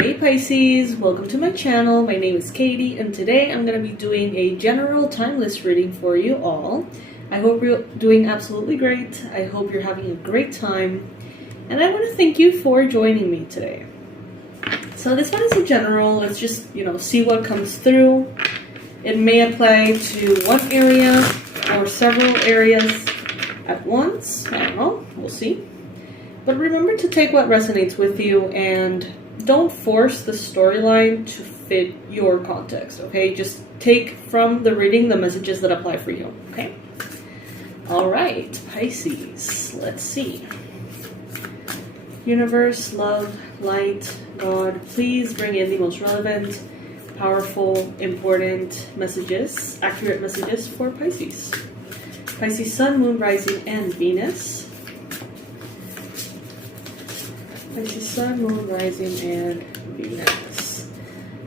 Hey Pisces, welcome to my channel. My name is Katie and today I'm going to be doing a general timeless reading for you all. I hope you're doing absolutely great. I hope you're having a great time. And I want to thank you for joining me today. So this one is a general. Let's just, see what comes through. It may apply to one area or several areas at once. I don't know. We'll see. But remember to take what resonates with you and don't force the storyline to fit your context, okay? Just take from the reading the messages that apply for you, okay? All right, Pisces, let's see. Universe, love, light, God, please bring in the most relevant, powerful, important messages, accurate messages for Pisces. Pisces Sun, Moon, Rising, and Venus. Pisces Sun, Moon, Rising, and Venus.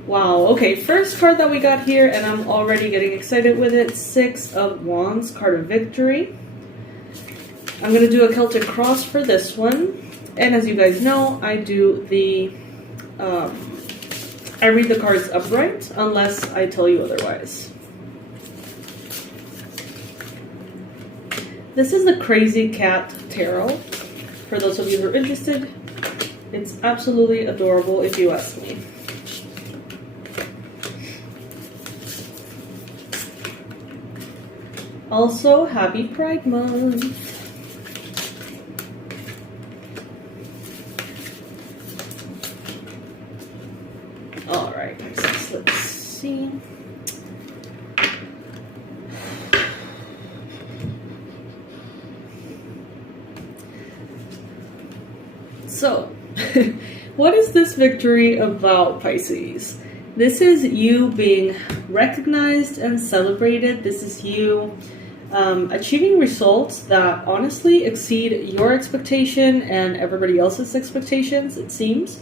Wow, okay, first card that we got here, and I'm already getting excited with it, Six of Wands, card of victory. I'm going to do a Celtic cross for this one, and as you guys know, I do the, I read the cards upright, unless I tell you otherwise. This is the Crazy Cat Tarot, for those of you who are interested. It's absolutely adorable if you ask me. Also, happy Pride Month. All right, let's see. So, what is this victory about, Pisces? This is you being recognized and celebrated. This is you achieving results that honestly exceed your expectation and everybody else's expectations, it seems.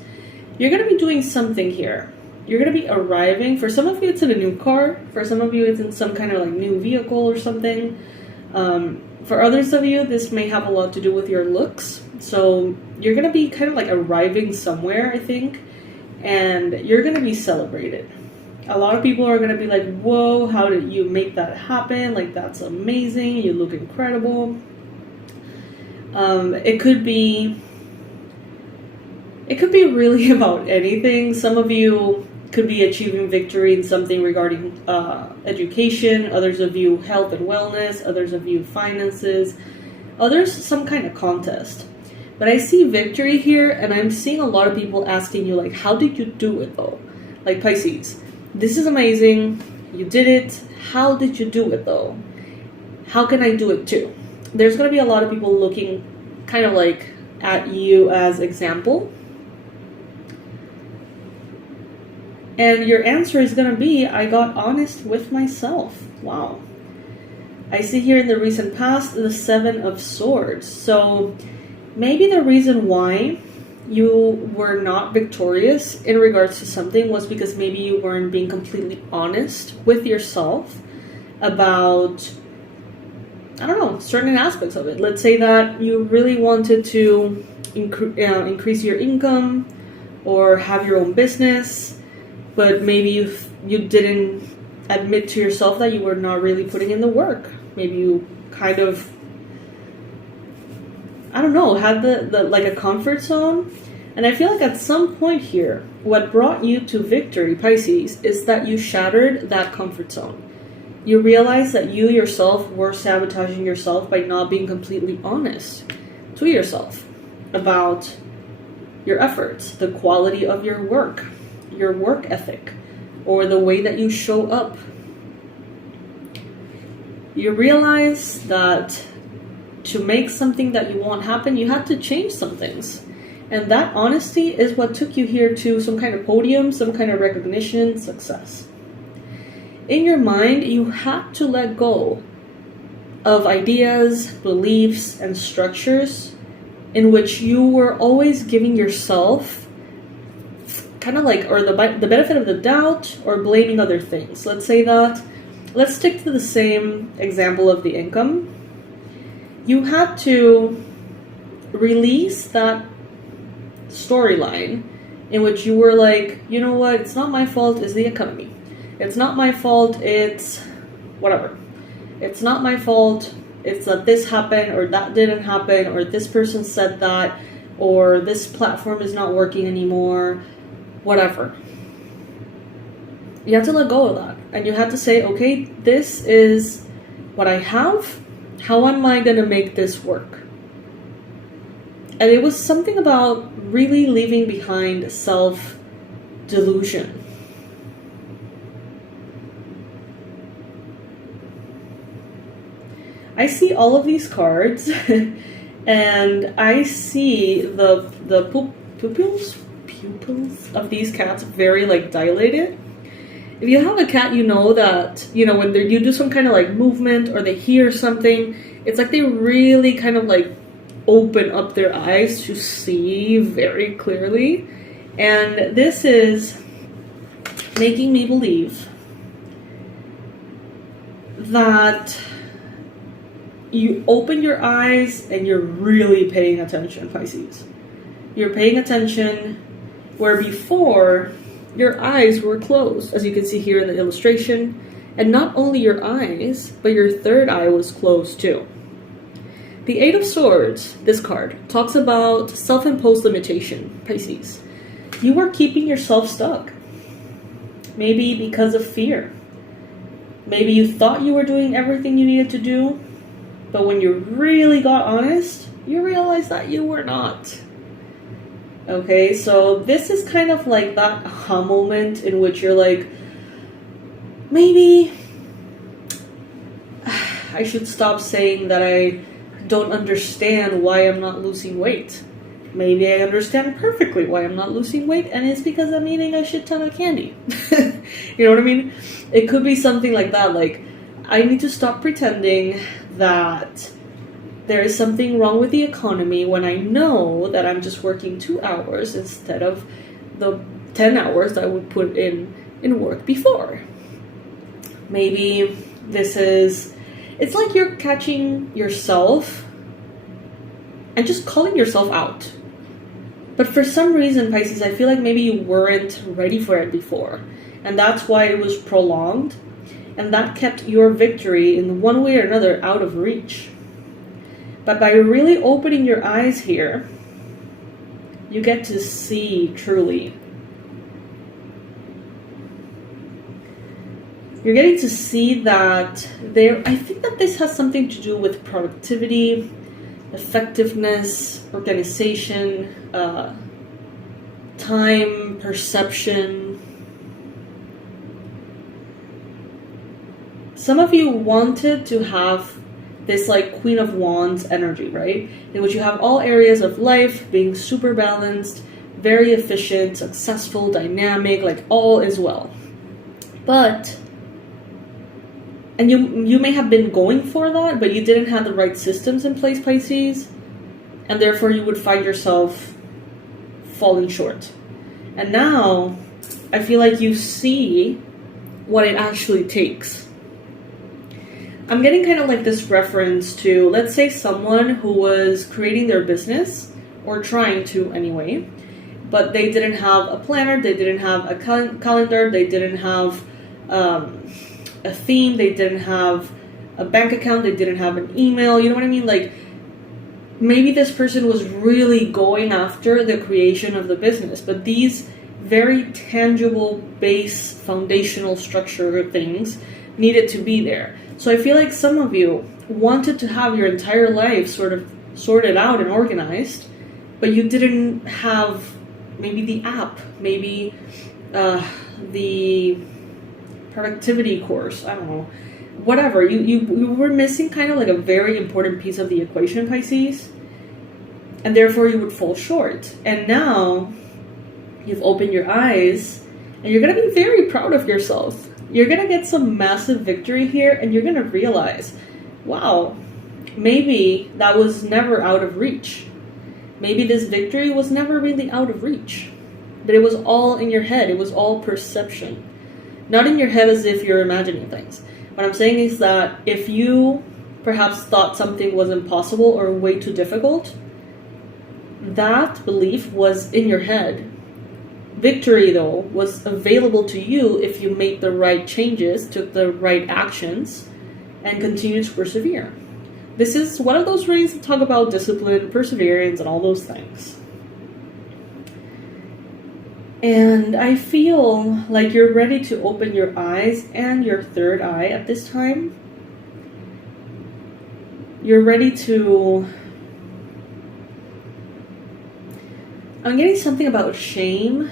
You're going to be doing something here. You're going to be arriving. For some of you, it's in a new car. For some of you, it's in some kind of like new vehicle or something. For others of you, this may have a lot to do with your looks. So you're going to be kind of like arriving somewhere, I think, and you're going to be celebrated. A lot of people are going to be like, whoa, how did you make that happen? Like, that's amazing. You look incredible. It could be really about anything. Some of you could be achieving victory in something regarding education, others of you health and wellness, others of you finances, others some kind of contest. But I see victory here, and I'm seeing a lot of people asking you, like, how did you do it though? Like, Pisces, this is amazing, you did it, how did you do it though? How can I do it too? There's going to be a lot of people looking kind of like at you as example. And your answer is going to be, I got honest with myself. Wow. I see here in the recent past, the Seven of Swords. So maybe the reason why you were not victorious in regards to something was because maybe you weren't being completely honest with yourself about, I don't know, certain aspects of it. Let's say that you really wanted to increase your income or have your own business, but maybe you didn't admit to yourself that you were not really putting in the work. Maybe you kind of, I don't know, had the like a comfort zone. And I feel like at some point here, what brought you to victory, Pisces, is that you shattered that comfort zone. You realized that you yourself were sabotaging yourself by not being completely honest to yourself about your efforts, the quality of your work ethic, or the way that you show up. You realize that to make something that you want happen, you have to change some things. And that honesty is what took you here to some kind of podium, some kind of recognition, success. In your mind, you had to let go of ideas, beliefs, and structures in which you were always giving yourself kind of like, or the benefit of the doubt, or blaming other things. Let's say that, let's stick to the same example of the income. You had to release that storyline in which you were like, you know what, it's not my fault, it's the economy. It's not my fault, it's whatever. It's not my fault, it's that this happened or that didn't happen or this person said that or this platform is not working anymore, whatever. You have to let go of that. And you have to say, okay, this is what I have. How am I going to make this work? And it was something about really leaving behind self-delusion. I see all of these cards and I see the pupils of these cats very like dilated. If you have a cat, you know that, you know, when you do some kind of like movement or they hear something, it's like they really kind of like open up their eyes to see very clearly. And this is making me believe that you open your eyes and you're really paying attention, Pisces. You're paying attention where before your eyes were closed, as you can see here in the illustration. And not only your eyes, but your third eye was closed too. The Eight of Swords, this card, talks about self-imposed limitation, Pisces. You were keeping yourself stuck. Maybe because of fear. Maybe you thought you were doing everything you needed to do, but when you really got honest, you realized that you were not. Okay, so this is kind of like that aha moment in which you're like, maybe I should stop saying that I don't understand why I'm not losing weight. Maybe I understand perfectly why I'm not losing weight, and it's because I'm eating a shit ton of candy. You know what I mean? It could be something like that, like, I need to stop pretending that there is something wrong with the economy when I know that I'm just working 2 hours instead of the 10 hours that I would put in work before. Maybe this is, it's like you're catching yourself and just calling yourself out. But for some reason, Pisces, I feel like maybe you weren't ready for it before. And that's why it was prolonged. And that kept your victory in one way or another out of reach. But by really opening your eyes here, you get to see truly. You're getting to see that I think that this has something to do with productivity, effectiveness, organization, time, perception. Some of you wanted to have this like Queen of Wands energy, right? In which you have all areas of life being super balanced, very efficient, successful, dynamic, like all is well. But, and you may have been going for that, but you didn't have the right systems in place, Pisces, and therefore you would find yourself falling short. And now, I feel like you see what it actually takes. I'm getting kind of like this reference to, let's say, someone who was creating their business, or trying to anyway, but they didn't have a planner, they didn't have a calendar, they didn't have a theme, they didn't have a bank account, they didn't have an email, you know what I mean? Like, maybe this person was really going after the creation of the business, but these very tangible base foundational structure things needed to be there. So I feel like some of you wanted to have your entire life sort of sorted out and organized, but you didn't have maybe the app, maybe the productivity course, I don't know, whatever. You were missing kind of like a very important piece of the equation, Pisces, and therefore you would fall short. And now you've opened your eyes and you're going to be very proud of yourself. You're going to get some massive victory here, and you're going to realize, wow, maybe that was never out of reach. Maybe this victory was never really out of reach, but it was all in your head. It was all perception. Not in your head as if you're imagining things. What I'm saying is that if you perhaps thought something was impossible or way too difficult, that belief was in your head. victory, though, was available to you if you made the right changes, took the right actions, and continued to persevere. This is one of those readings that talk about discipline, perseverance, and all those things. And I feel like you're ready to open your eyes and your third eye at this time. You're ready to... I'm getting something about shame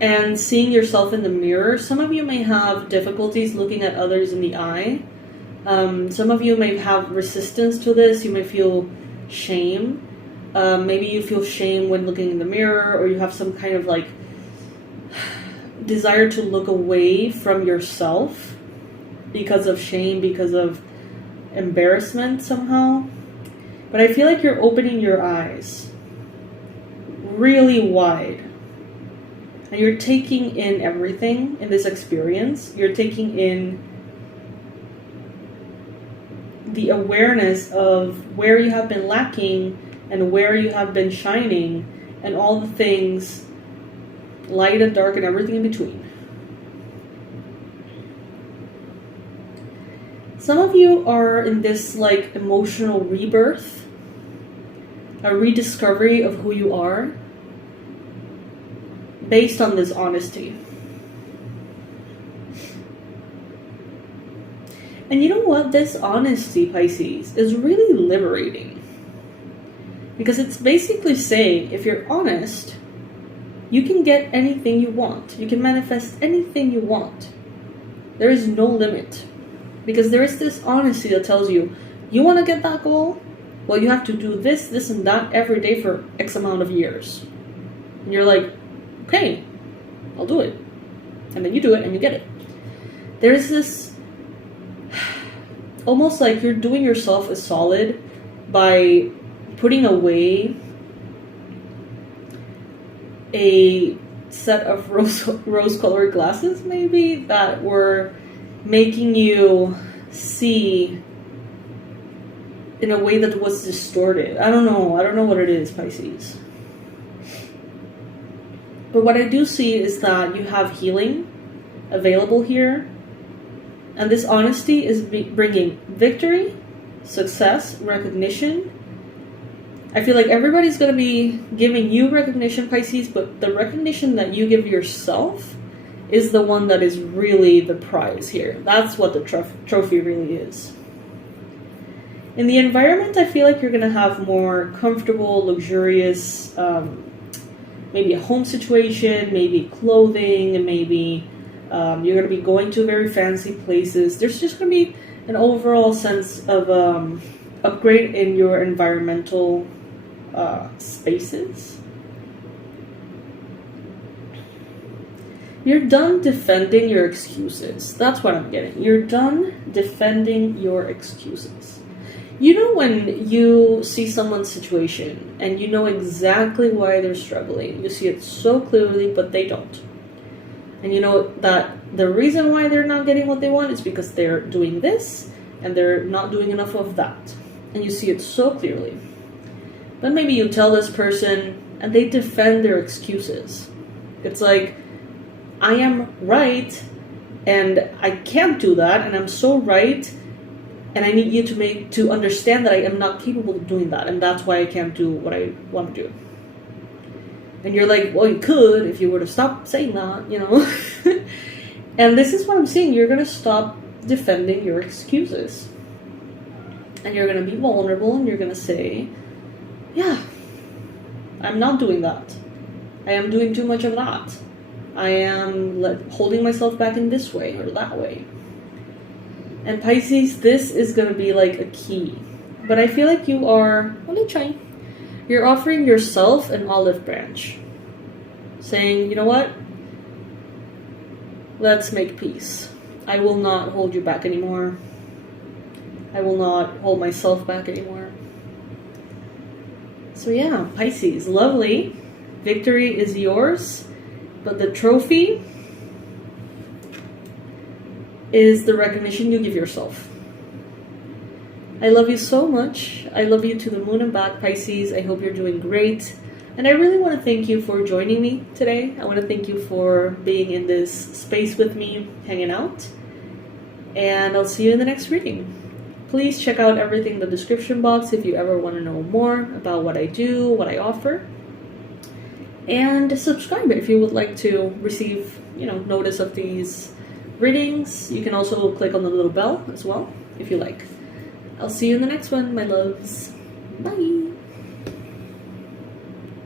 and seeing yourself in the mirror. Some of you may have difficulties looking at others in the eye. Some of you may have resistance to this. You may feel shame. Maybe you feel shame when looking in the mirror, or you have some kind of like desire to look away from yourself because of shame, because of embarrassment somehow. But I feel like you're opening your eyes really wide. And you're taking in everything in this experience. You're taking in the awareness of where you have been lacking and where you have been shining, and all the things, light and dark and everything in between. Some of you are in this like emotional rebirth, a rediscovery of who you are based on this honesty. And you know what? This honesty, Pisces, is really liberating. Because it's basically saying, if you're honest, you can get anything you want. You can manifest anything you want. There is no limit. Because there is this honesty that tells you, you want to get that goal? Well, you have to do this, this, and that every day for X amount of years. And you're like, okay, I'll do it. And then you do it and you get it. There's this, almost like you're doing yourself a solid by putting away a set of rose-colored glasses, maybe, that were making you see in a way that was distorted. I don't know what it is, Pisces. But what I do see is that you have healing available here. And this honesty is bringing victory, success, recognition. I feel like everybody's going to be giving you recognition, Pisces, but the recognition that you give yourself is the one that is really the prize here. That's what the trophy really is. In the environment, I feel like you're going to have more comfortable, luxurious, maybe a home situation, maybe clothing, and maybe you're going to be going to very fancy places. There's just going to be an overall sense of upgrade in your environmental spaces. You're done defending your excuses. That's what I'm getting. You're done defending your excuses. You know when you see someone's situation and you know exactly why they're struggling. You see it so clearly, but they don't. And you know that the reason why they're not getting what they want is because they're doing this and they're not doing enough of that. And you see it so clearly. Then maybe you tell this person and they defend their excuses. It's like, I am right and I can't do that and I'm so right and I need you to understand that I am not capable of doing that and that's why I can't do what I want to do. And you're like, well, you could if you were to stop saying that, you know. And this is what I'm saying. You're going to stop defending your excuses. And you're going to be vulnerable and you're going to say, yeah, I'm not doing that. I am doing too much of that. I am holding myself back in this way or that way. And Pisces, this is going to be like a key. But I feel like you are, you're offering yourself an olive branch. Saying, you know what? Let's make peace. I will not hold you back anymore. I will not hold myself back anymore. So yeah, Pisces, lovely. Victory is yours. But the trophy is the recognition you give yourself. I love you so much. I love you to the moon and back, Pisces. I hope you're doing great. And I really want to thank you for joining me today. I want to thank you for being in this space with me, hanging out. And I'll see you in the next reading. Please check out everything in the description box if you ever want to know more about what I do, what I offer. And subscribe if you would like to receive, notice of these readings. You can also click on the little bell as well if you like. I'll see you in the next one, my loves. Bye.